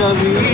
Davi.